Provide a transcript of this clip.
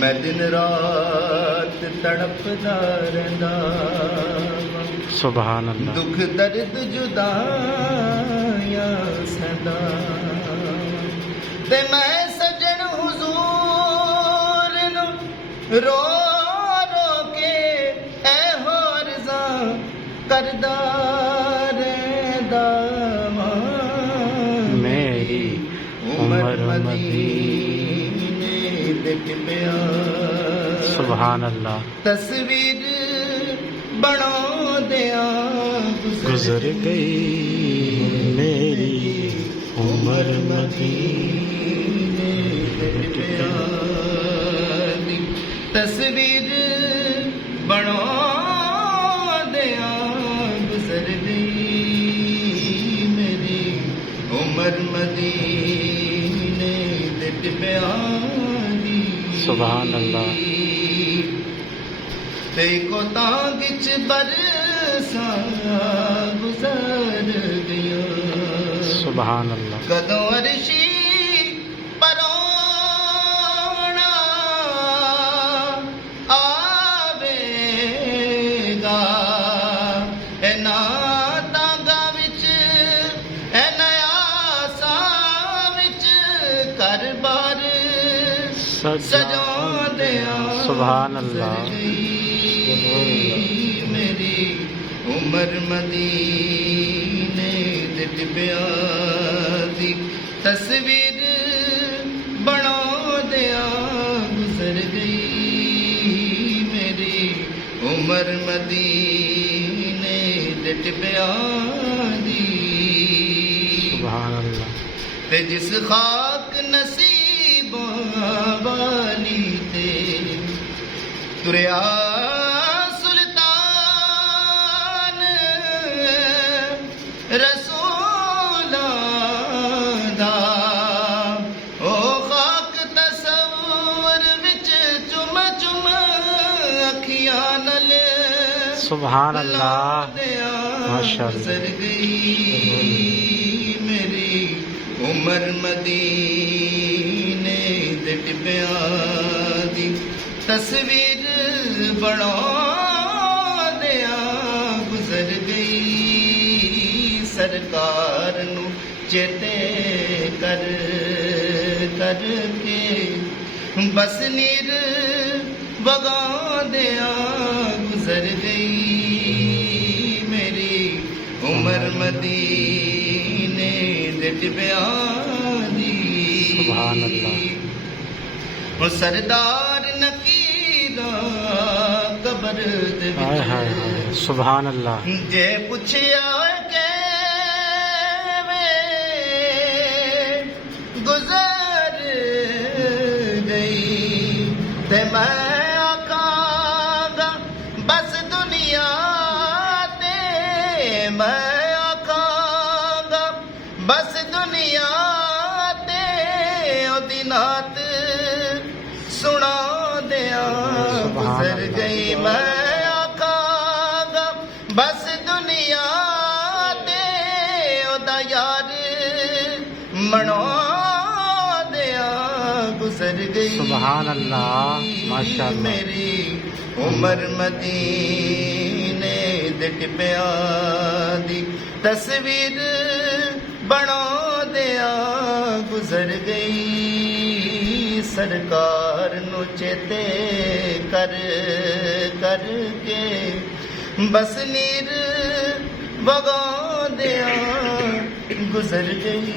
मैं दिन रात तड़पदा रहिंदा सुभान अल्लाह। दुख दर्द जुदाइयां सहंदा ते मैं सजन हुजूर नूं रो रो के ऐ होरज़ा करदा रहिंदा मेरी उम्र मदीने दे टिबिया सुभान अल्लाह। तस्वीर बना दिया गुजर गई मेरी उम्र मदीने दे टिबिया। तस्वीर बना दिया गुजर गई मेरी उम्र मदीने दे टिबिया दी। सुभान अल्लाह। ते को तांगिच बरसा गुजर गया सुभान अल्लाह। कदों अरशी परोना आवेगा ए ना तांगा विच ए नया सा विच कर बार सजा दिया सुभान अल्लाह। मेरी उम्र मदीने दे टिबिया दी। तस्वीर बना दिया गुजर गई मेरी उम्र मदीने दे टिबिया दी। सुभान अल्लाह। ते जिस खाक नसीबों वाली ते तुरया सुल्तान रसूलां दा ओ खाक तसव्वुर विच चुम चुम अखियां नल सुभान अल्लाह माशाअल्लाह। गुजर गई मेरी उम्र मदीने दे टिबिया दी। तस्वीर बना दिया गुजर गई सरकार नू चेते कर कर के बस नीर वगा दिया गुजर गई मेरी उम्र मदीने दे टिबिया दी। सुभान अल्लाह। ओ सरदार नकीरा कबर दे हाय हाय हाय सुभान अल्लाह। जे पुछया के वे गुजर गई ते मैं आखांगा बस दुनिया ते मैं आखांगा बस दुनिया ते ओदी नात सुना दिया गुजर गई मैं आखांगा बस दुनिया ते ओदा यार मना दिया गुजर गई सुभान अल्लाह माशाअल्लाह। मेरी उम्र मदीने दे टिबिया दी। तस्वीर बना दिया गुजर गई सरकार नू चेते कर कर के बस नीर वगा दिया गुजर गई।